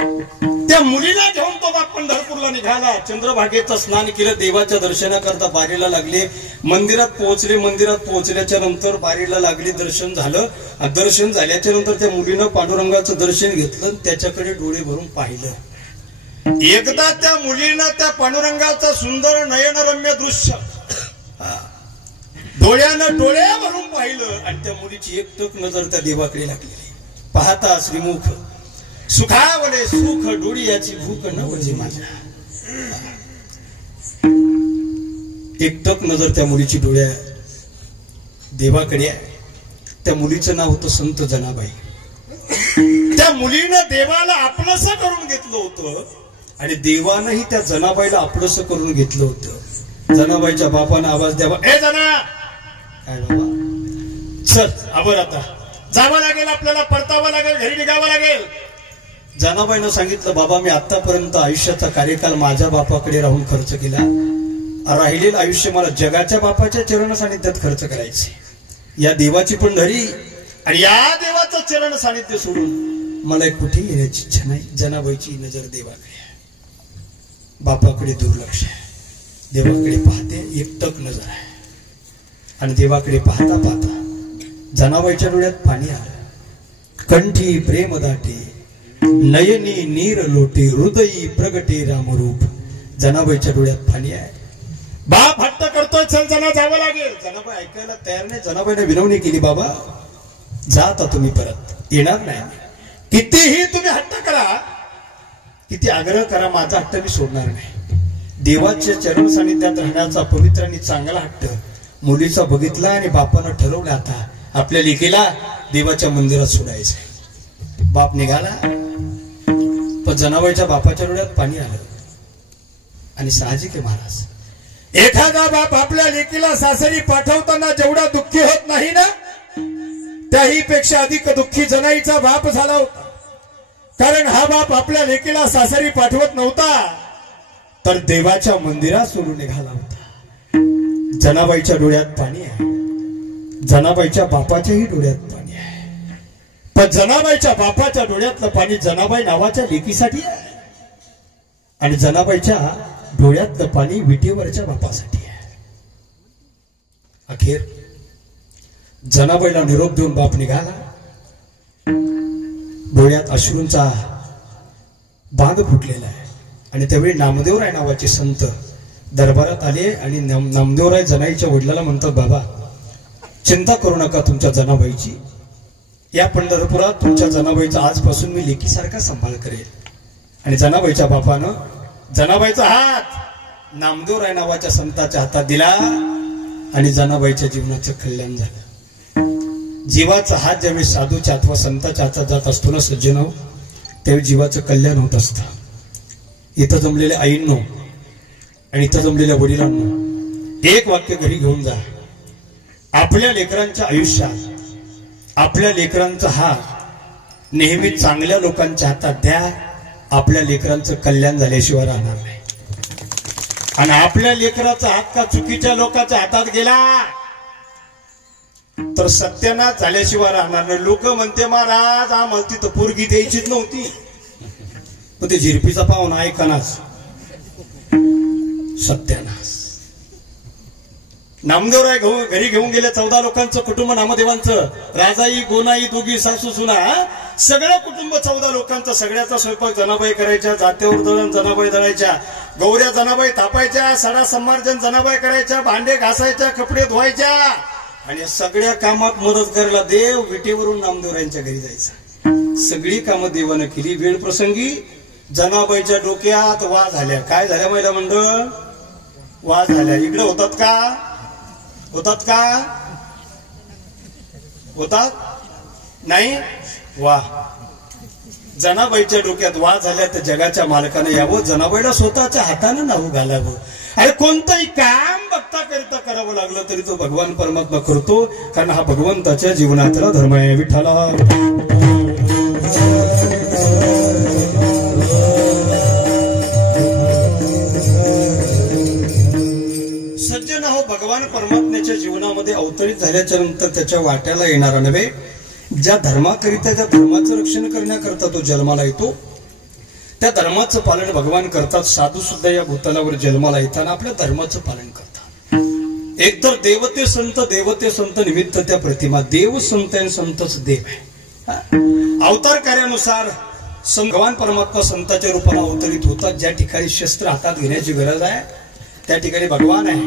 त्या मुलीला घेऊन तो बाप पंढरपूरला निघाला. चंद्रभागेचं स्नान केलं, देवाच्या दर्शनाकरता बारीला लागले. मंदिरात पोहोचल्याच्या नंतर बारीला लागली, दर्शन झालं. दर्शन झाल्याच्या नंतर त्या मुलीनं पांडुरंगाचं दर्शन घेतलं, त्याच्याकडे डोळे भरून पाहिलं. एकदा त्या मुलीनं त्या पांडुरंगाचं सुंदर नयनरम्य दृश्य डोळ्यानं डोळे भरून पाहिलं आणि त्या मुलीची एकटक नजर त्या देवाकडे लागलेली. पाहता श्रीमुख सुखावले सुख डोळी याची भूक नवजे माझ्या. एकटक नजर त्या मुलीची डोळ्या देवाकडे आहे. त्या मुलीचं नाव होतं संत जनाबाई. त्या मुलीनं देवाला आपलंसं करून घेतलं होतं आणि देवानंही त्या जनाबाईला आपलंसं करून घेतलं होतं. जनाबाईच्या बापानं आवाज द्यावा, ए जना, काय बाबा चल आवर, आता जावं लागेल, आपल्याला परतावं लागेल, घरी निघावं लागेल. जनाबाईनं सांगितलं, बाबा मी आतापर्यंत आयुष्याचा कार्यकाल माझ्या बापाकडे राहून खर्च केला. राहिलेलं आयुष्य मला जगाच्या बापाच्या चरण सानिध्यात खर्च करायचे. या देवाची पंढरी आणि या देवाचं चरण सानिध्य सोडून मला कुठे येण्याची इच्छा नाही. जनाबाईची नजर देवाकडे आहे, बापाकडे दुर्लक्ष आहे. देवाकडे पाहते, एकटक नजर आहे. आणि देवाकडे पाहता पाहता जनाबाईच्या डोळ्यात पाणी आलं. कंठी प्रेम दाटे, नयनी नीर लोटे, हृदयी प्रगटे रामरूप. जनाबाईच्या डोळ्यात पाणी आहे. बाप हट्ट करतोय, चल जना जावं लागेल. जनाबाई ऐकायला तयार नाही. जनाबाईने विनवणी केली, बाबा जाता तुम्ही, परत येणार नाही. कितीही तुम्ही हट्ट करा, किती आग्रह करा, माझा हट्ट मी सोडणार नाही. देवाच्या चरण सानिध्यात राहण्याचा पवित्र आणि चांगला हट्ट मुलीचा बघितला आणि बापानं ठरवलं, आता आपल्या लेकीला देवाच्या मंदिरात सोडायचं. बाप निघाला, पण जनाबाईच्या बापाच्या डोळ्यात पाणी आलं. आणि साहजिक आहे महाराज, एखादा बाप आपल्या लेकीला सासरी पाठवताना जेवढा दुःखी होत नाही ना, त्याही पेक्षा अधिक दुःखी जनाईचा बाप झाला होता. कारण हा बाप आपल्या लेकीला सासरी पाठवत नव्हता, तर देवाच्या मंदिरात सोडून निघाला होता. जनाबाईच्या डोळ्यात पाणी आहे, जनाबाईच्या बापाच्याही डोळ्यात पाणी आहे. पण जनाबाईच्या बापाच्या डोळ्यातलं पाणी जनाबाई नावाच्या लेकीसाठी आहे आणि जनाबाईच्या डोळ्यातलं पाणी विटेवरच्या बापासाठी आहे. अखेर जनाबाईला निरोप देऊन बाप निघाला. डोळ्यात अश्रूंचा बांध फुटलेला आहे. आणि त्यावेळी नामदेवराय नावाचे संत दरबारात आले आणि नामदेवराय जनाईच्या वडिलाला म्हणतात, बाबा चिंता करू नका तुमच्या जनाबाईची. या पंढरपुरात तुमच्या जनाबाईचा आजपासून मी लेकीसारखा सांभाळ करेल. आणि जनाबाईच्या बापानं जनाबाईचा हात नामदेवराय नावाच्या संताच्या हातात दिला आणि जनाबाईच्या जीवनाचं कल्याण झालं. जीवाचा हात ज्यावेळी साधूच्या अथवा संताच्या हातात जात असतो ना सज्जनो, त्यावेळी जीवाचं कल्याण होत असतं. इथं जमलेल्या आईंनो आणि इथं जमलेल्या वडिलांनो, एक वाक्य घरी घेऊन जा. आपल्या लेकरांच्या आयुष्यात आपल्या लेकरांचा हात नेहमी चांगल्या लोकांच्या हातात द्या. आपल्या लेकरांचं कल्याण झाल्याशिवाय राहणार नाही. आणि आपल्या लेकराचा हात का चुकीच्या लोकांच्या हातात गेला तर सत्यानाश झाल्याशिवाय राहणार नाही. लोक म्हणते, महाराज आम्हाला तिथं पोरगी द्यायचीच नव्हती, पण ते झिरपीचा पाहुणा ऐकनाच. सत्यानाश. नामदेवराय घरी घेऊन गेले 14 लोकांचं कुटुंब नामदेवांचं. राजाई गोनाई दोघी सासू सुना, सगळं कुटुंब 14 लोकांचं. सगळ्याचा स्वयंपाक जनाबाई करायच्या, जात्यावर दळण जनाबाई दळायच्या, गौऱ्या जनाबाई थापायच्या, सडा संमार्जन जनाबाई करायच्या, भांडे घासायच्या, कपडे धुवायच्या. आणि सगळ्या कामात मदत करायला देव विटेवरून नामदेवरायांच्या घरी जायचा. सगळी कामं देवानं केली. वेळ प्रसंगी जनाबाईच्या डोक्यात वा झाल्या. काय झाल्या महिला मंडळ? वा झाल्या. इकडे होतात का? होतात का? होतात नाही? वा. जनाबाईच्या डोक्यात वा झाल्या तर जगाच्या मालकाने यावं, जनाबाईला स्वतःच्या हाताने नाव घालावं. अरे कोणतंही काम बघता करता करावं लागलं तरी तो भगवान परमात्मा करतो, कारण हा भगवंताच्या जीवनातला धर्म आहे. विठ्ठला. सज्जन हो, भगवान परमात्म्याच्या जीवनामध्ये अवतरित झाल्याच्या नंतर त्याच्या वाट्याला येणारा नव्हे, ज्या धर्माकरिता त्या धर्माचं रक्षण करण्याकरता तो जन्माला येतो, त्या धर्माचं पालन भगवान करतात. साधू सुद्धा या भूतलावर जन्माला येताना आपल्या धर्माचं पालन करतात. एकतर देवते संत निमित्त त्या प्रतिमा. देव संत आणि संतच देव आहे. अवतार कार्यानुसार भगवान परमात्मा संतांच्या रूपाने अवतरित होतात. ज्या ठिकाणी शस्त्र हातात घेण्याची गरज आहे त्या ठिकाणी भगवान आहे,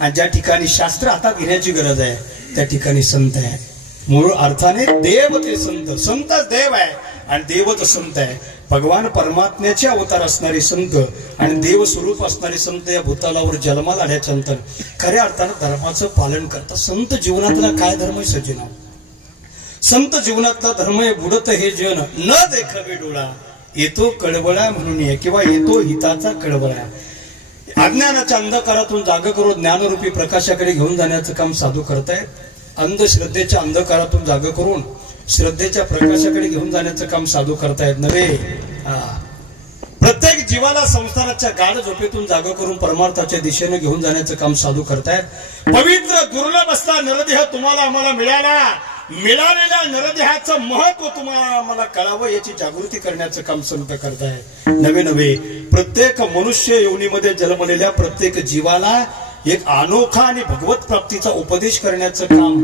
आणि ज्या ठिकाणी शास्त्र हातात घेण्याची गरज आहे त्या ठिकाणी संत आहे. मूळ अर्थाने देव ते संत. संतच देव आहे आणि देवच संत आहे. भगवान परमात्म्याचे अवतार असणारे संत आणि देव स्वरूप असणारे संत या भूतालावर जन्माला आल्याच्या नंतर खऱ्या अर्थानं धर्माचं पालन करतात. संत जीवनातला काय धर्म आहे सज्जना? संत जीवनातला धर्म आहे बुडत हे जन न देखावे डोळा, येतो कळवळा म्हणून ये, किंवा येतो हिताचा कळवळा. अज्ञानाच्या अंधकारातून जाग करून ज्ञानरूपी प्रकाशाकडे घेऊन जाण्याचं काम साधू करतायत. अंधश्रद्धेच्या अंधकारातून जाग करून श्रद्धेच्या प्रकाशाकडे घेऊन जाण्याचं काम साधू करतायत नव्हे. प्रत्येक जीवाला संसाराच्या गाढ झोपेतून जाग करून परमार्थाच्या दिशेने घेऊन जाण्याचं काम साधू करतायत. पवित्र दुर्लभ असता नरदेह तुम्हाला आम्हाला मिळाला. मिळालेल्या नरदेहाचं महत्व तुम्हाला आम्हाला कळावं याची जागृती करण्याचं काम संत करतायत. नवे प्रत्येक मनुष्य योनीमध्ये जन्मलेल्या प्रत्येक जीवाला एक अनोखा आणि भगवत प्राप्तीचा उपदेश करण्याचं काम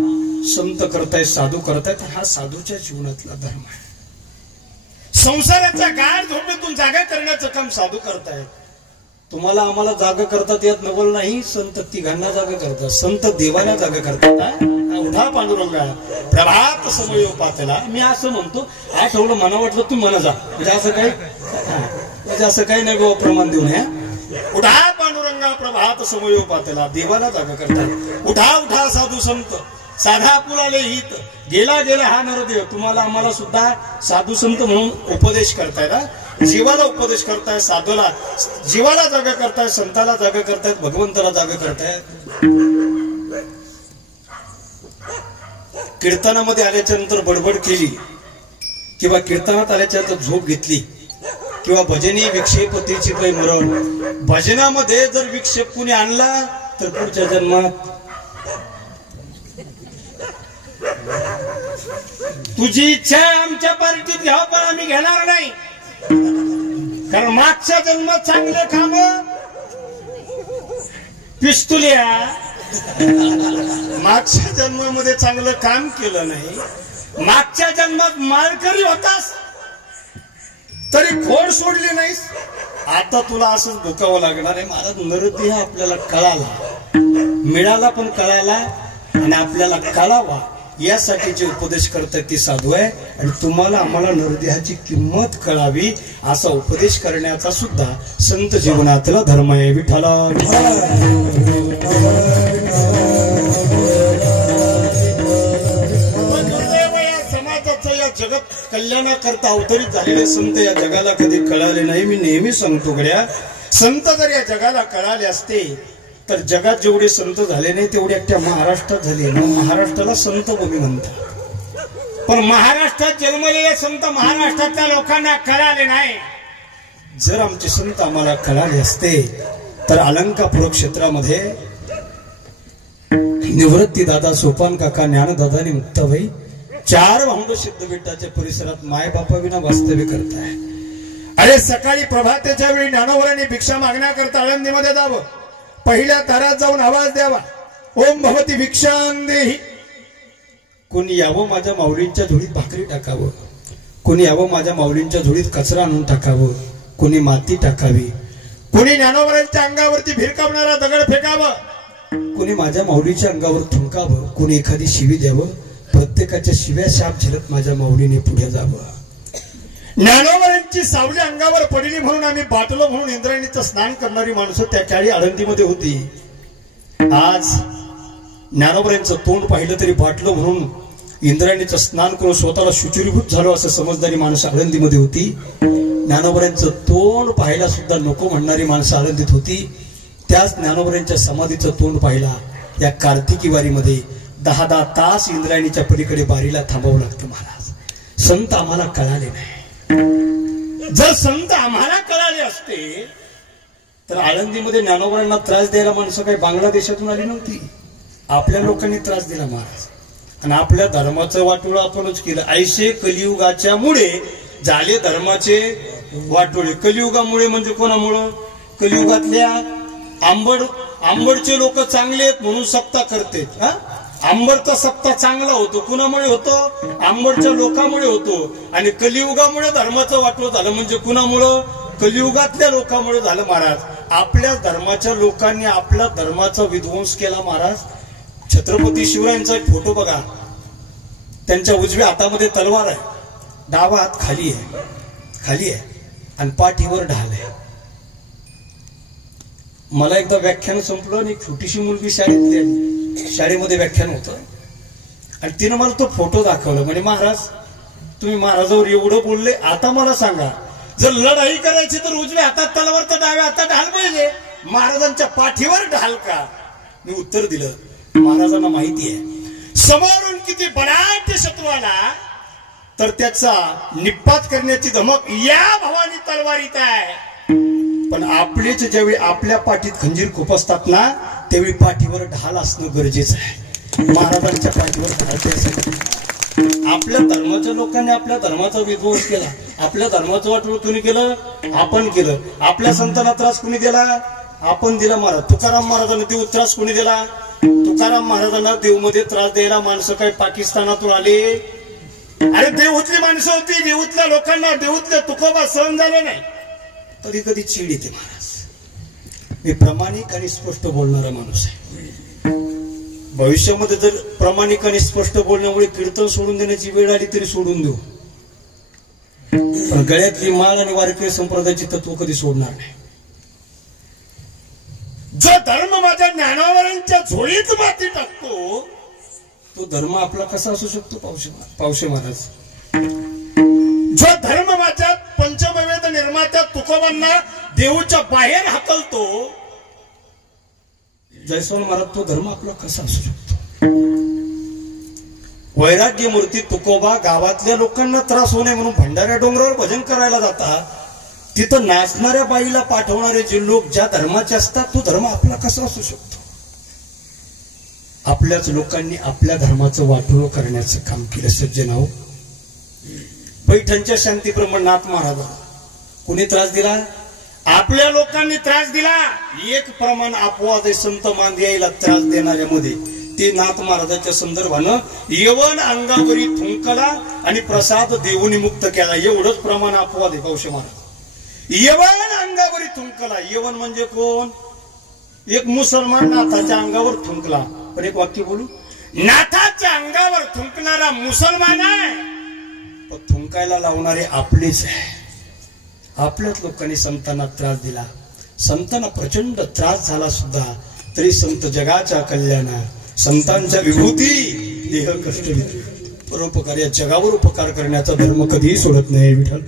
संत करतायत, साधू करतायत. हा साधूच्या जीवनातला धर्म आहे. संसाराच्या गाढ झोपेतून जागा करण्याचं काम साधू करतायत. तुम्हाला आम्हाला जागा करतात यात नवल नाही. संत तिघांना जागा करतात. संत देवाला जागा करतात. उठा पांडुरंगा प्रभात समयो पातला. मी असं म्हणतो, आठवलं मना वाटलं तू म्हणा जा, म्हणजे असं काही नाही गो प्रमाण देऊ नये. उठा पांडुरंगा प्रभात समयो पातला. देवाला जागा करतात. उठा उठा साधू संत, साधा पुलाले हित, गेला गेला हा नरदेव. तुम्हाला आम्हाला सुद्धा साधू संत म्हणून उपदेश करतायत. जीवाला उपदेश करतायत, साधूला जीवाला जागा करतायत, संताला जागा करतायत, भगवंताला जागा करतायत. कीर्तनामध्ये आल्याच्या नंतर बडबड केली किंवा कीर्तनात आल्याच्या नंतर झोप घेतली किंवा भजनी विक्षेपतीची काही मरण. भजनामध्ये जर विक्षेप कुणी आणला तर पुढच्या जन्मात तुझी इच्छा आमच्या पार्टीत घ्यावं पण आम्ही घेणार नाही, कारण मागच्या जन्मात चांगले काम पिस्तुल्या, मागच्या जन्मामध्ये चांगलं काम केलं नाही, मागच्या जन्मात माळकरी होतास तरी खोड सोडली नाहीस, आता तुला असंच भुकावं लागणार आहे. महाराज नरदेह आपल्याला कळाला, मिळाला पण कळाला आणि आपल्याला कळावा यासाठी जे उपदेश करतात ते साधू आहे. आणि तुम्हाला आम्हाला नरदेहाची किंमत कळावी असा उपदेश करण्याचा सुद्धा संत जीवनातला धर्म आहे. विठ्ठला समाजाचं या जगत कल्याणाकरता अवतरित झालेले संत या जगाला कधी कळाले नाही. मी नेहमी सांगतो गड्या, संत जर या जगाला कळाले असते तर जगात जेवढे संत झाले नाही तेवढे एकट्या महाराष्ट्रात झाले. महाराष्ट्राला संत भूमी म्हणतात, पण महाराष्ट्रात जन्मलेले संत महाराष्ट्रातल्या लोकांना कळाले नाही. जर आमचे संत आम्हाला कळाले असते तर अलंकापूर क्षेत्रामध्ये निवृत्ती दादा, सोपान काका, ज्ञानदादा आणि मुक्ताबाई 4 भाऊंड सिद्धपीठाच्या परिसरात मायबापाविना वास्तव्य करताय. अरे सकाळी प्रभातेच्या वेळी ज्ञानोबरांनी भिक्षा मागण्याकरता आळंदीमध्ये जावं. पहिल्या दारात जाऊन आवाज द्यावा, ओम भवती भिक्षां देहि. कोणी यावं माझ्या माऊलींच्या झोळीत भाकरी टाकावं, कोणी यावं माझ्या माऊलींच्या झोळीत कचरा आणून टाकावं, कोणी माती टाकावी, कोणी ज्ञानोबरांच्या अंगावरती भिरकावणारा दगड फेकावं, कोणी माझ्या माऊलीच्या अंगावर थुंकावं, कोणी एखादी शिवी द्यावं. प्रत्येकाच्या शिव्या शाप झेलत माझ्या माऊलीने पुढे जावं. ज्ञानोबरांची सावली अंगावर पडली म्हणून आम्ही बाटलो म्हणून इंद्रायणीचं स्नान करणारी माणसं त्या काळी आळंदीमध्ये होती. आज ज्ञानोबरांचं तोंड पाहिलं तरी बाटलो म्हणून इंद्रायणीचं स्नान करून स्वतःला शुचिरीभूत झालो असं समजणारी माणसं आळंदीमध्ये होती. ज्ञानोबरांचं तोंड पाहायला सुद्धा नको म्हणणारी माणसं आळंदीत होती. त्याच ज्ञानोबरांच्या समाधीचं तोंड पाहिला या कार्तिकी वारीमध्ये 10 तास इंद्रायणीच्या पलीकडे बारीला थांबावं लागतं. महाराज संत आम्हाला कळाले नाही. जर संत आम्हाला कळाले असते तर आळंदीमध्ये ज्ञानोबरांना त्रास द्यायला माणसं काही बांगलादेशातून आली नव्हती. आपल्या लोकांनी त्रास दिला महाराज, आणि आपल्या धर्माचं वाटोळं आपणच केलं. ऐसे कलियुगाच्या मुळे झाले धर्माचे वाटोळे. कलियुगामुळे म्हणजे कोणामुळं? कलियुगातल्या आंबडचे लोक चांगले आहेत म्हणून सत्ता करते. आंबडचा सत्ता चांगला होतो, कुणामुळे होतो? आंबडच्या लोकांमुळे होतो. आणि कलियुगामुळे धर्माचं वाटोळ झालं म्हणजे कुणामुळं? कलियुगातल्या लोकांमुळे झालं महाराज. आपल्या धर्माच्या लोकांनी आपल्या धर्माचा विध्वंस केला महाराज. छत्रपती शिवरायांचा एक फोटो बघा. त्यांच्या उजव्या हातामध्ये तलवार आहे, डावा हात खाली आहे आणि पाठीवर ढाल आहे. मला एकदा व्याख्यान संपलं आणि एक छोटीशी मुलगी शाळेमध्ये व्याख्यान होतं आणि तिनं मला तो फोटो दाखवला. म्हणजे महाराज तुम्ही महाराजावर एवढं बोलले, आता मला सांगा जर लढाई करायची तर उजव्या हातात तलवार तर डाव्या हातात ढाल पाहिजे, महाराजांच्या पाठीवर ढाल का? मी उत्तर दिलं, महाराजांना माहिती आहे समोरून किती बलाढ्य शत्रू आला तर त्याचा निपात करण्याची धमक या भवानी तलवारीत आहे. पण आपलेच ज्यावेळी आपल्या पाठीत खंजीर खुपसतात ना त्यावेळी पाठीवर ढाल असणं गरजेचं आहे. महाराजांच्या पाठीवर ढाल त्यासाठी. आपल्या धर्माच्या लोकांनी आपल्या धर्माचा विध्वंस केला. आपल्या धर्माचं वाटोळ कुणी केलं? आपण केलं. आपल्या संतांना त्रास कुणी दिला? आपण दिला. महाराज तुकाराम महाराजांना देव त्रास कुणी दिला? तुकाराम महाराजांना देवमध्ये त्रास द्यायला माणसं काय पाकिस्तानातून आले? अरे देऊतली माणसं होती. देऊतल्या लोकांना देऊतल्या तुकोबा सहन झालं नाही. कधी कधी चीड येते महाराज. मी प्रामाणिक आणि स्पष्ट बोलणारा माणूस आहे. भविष्यामध्ये जर प्रामाणिक आणि स्पष्ट बोलण्यामुळे कीर्तन सोडून देण्याची वेळ आली तरी सोडून देऊ, पण गळ्यातली माळ आणि वारकरी संप्रदायाची तत्व कधी सोडणार नाही. जो धर्म माझ्या ज्ञानावरांच्या झोळीत माती टाकतो तो धर्म आपला कसा असू शकतो? पावशे महाराज. जो धर्म माझ्या पंचमवेद निर्मात्या तुकोबांना देऊच्या बाहेर हाकलतो जयस्वाल महाराज, तो धर्म आपला कसा असू शकतो? वैराग्य मूर्ती तुकोबा गावातल्या लोकांना त्रास होऊ नये म्हणून भंडाऱ्या डोंगरावर भजन करायला जातात. तिथं नाचणाऱ्या बाईला पाठवणारे जे लोक ज्या धर्माचे असतात तो धर्म आपला कसा असू शकतो? आपल्याच लोकांनी आपल्या धर्माचं वाटोळ करण्याचं काम केलं. सज्जनाओ, पैठणच्या शांतीप्रमाण नाथ महाराजांना कुणी त्रास दिला? आपल्या लोकांनी त्रास दिला. एक प्रमाण अपवाद आहे संत मांदियाईला त्रास देणाऱ्या मध्ये, ते नाथ महाराजांच्या संदर्भानं यवन अंगावरी थुंकला आणि प्रसाद देऊनी मुक्त केला. एवढंच प्रमाण अपवाद आहे. पावशे महाराज यवन अंगावरी थुंकला. यवन म्हणजे कोण? एक मुसलमान नाथाच्या अंगावर थुंकला. पण एक वाक्य बोलू, नाथाच्या अंगावर थुंकणारा मुसलमान आहे, पण थुंकायला लावणारे आपलेच आहे. आपल्याच लोकांनी संतांना त्रास दिला. संतांना प्रचंड त्रास झाला सुद्धा तरी संत जगाच्या कल्याणा, संतांच्या विभूती देह कष्ट परोपकार या जगावर उपकार करण्याचा धर्म कधीही सोडत नाही. विठ्ठल